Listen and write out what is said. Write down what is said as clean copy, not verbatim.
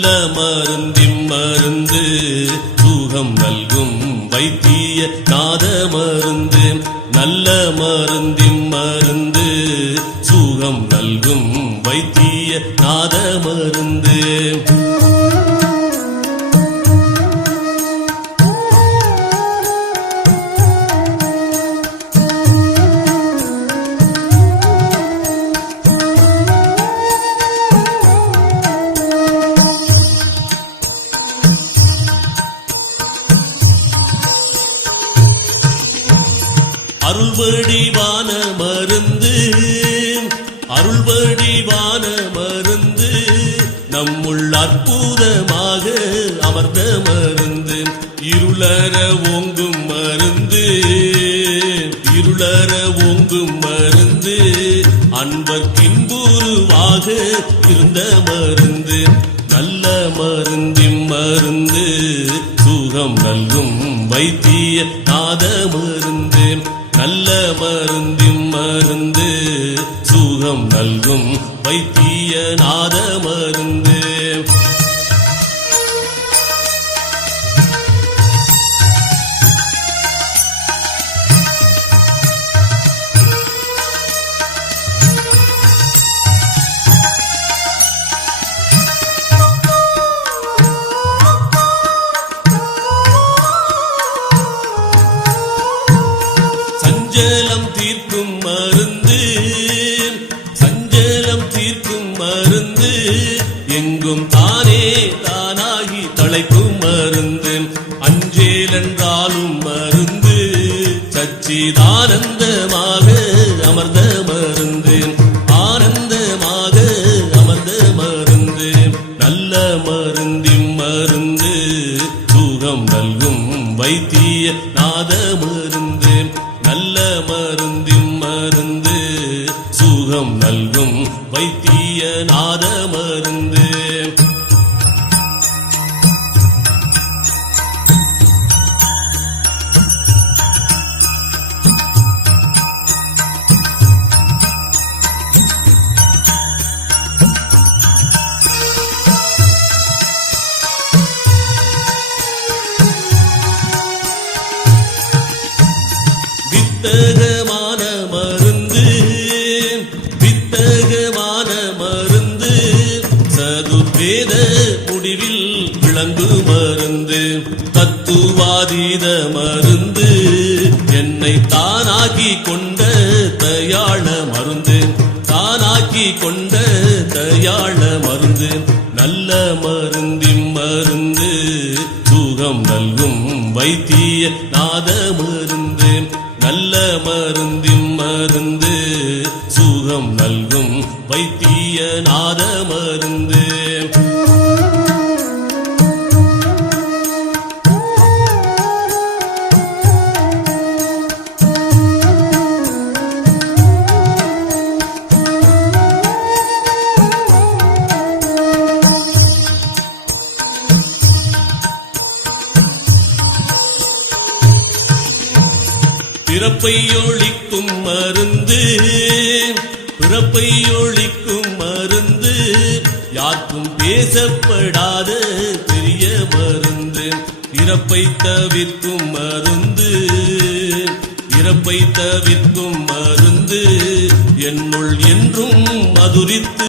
நல்ல மருந்தின் மருந்து சுகம் நல்கும் வைத்திய நாத மருந்து. நல்ல மருந்தின் மருந்து சுகம் நல்கும் வைத்திய நாத மருந்து. அருள்வடிவான மருந்து, அருள்வடிவான மருந்து, நம்முள் அற்புதமாக அமர்ந்த மருந்து. இருளற ஓங்கும் மருந்து, இருளற ஓங்கும் மருந்து, அன்பர்க்கின்புருவாக இருந்த மருந்து. நல்ல மருந்தின் மருந்து சுகம் நல்கும் வைத்திய நாத மருந்து. நல்ல மருந்தின் மருந்து சுகம் நல்கும் வைத்திய நாத மருந்து. சஞ்சலம் தீர்க்கும் மருந்து, சஞ்சலம் தீர்க்கும் மருந்து, எங்கும் தானே தானாகி தழைக்கும் மருந்து. அஞ்சேலென்றாலும் மருந்து, சச்சிதானந்தமாக அமர்ந்த மருந்து. ஆனந்தமாக அமர்ந்த மருந்து. நல்ல மருந்தின் மருந்து சுகம் நல்கும் வைத்திய நாத மருந்து. நல்ல மருந்தின் மருந்து சுகம் நல்கும் வைத்திய நாத மருந்து. வித்தகமான மருந்து, வித்தகமான மருந்து, சதுர்வேத முடிவில் விளங்கு மருந்து. தத்துவாதீத மருந்து, என்னை தானாக்கி கொண்ட தயாள மருந்து. தானாக்கி கொண்ட தயாள மருந்து. நல்ல மருந்தின் மருந்து சுகம் நல்கும் வைத்திய நாத மருந்து. நல்ல மருந்தின் மருந்து சுகம் நல்கும் வைத்திய நாத மருந்து. பிறப்பை ஒழிக்கும் மருந்து, பிறப்பை ஒழிக்கும் மருந்து, யாருக்கும் பேசப்படாத பெரிய மருந்து. இறப்பை தவிர்க்கும் மருந்து, இறப்பை தவிர்க்கும் மருந்து, என்னுள் என்றும் மதுரித்து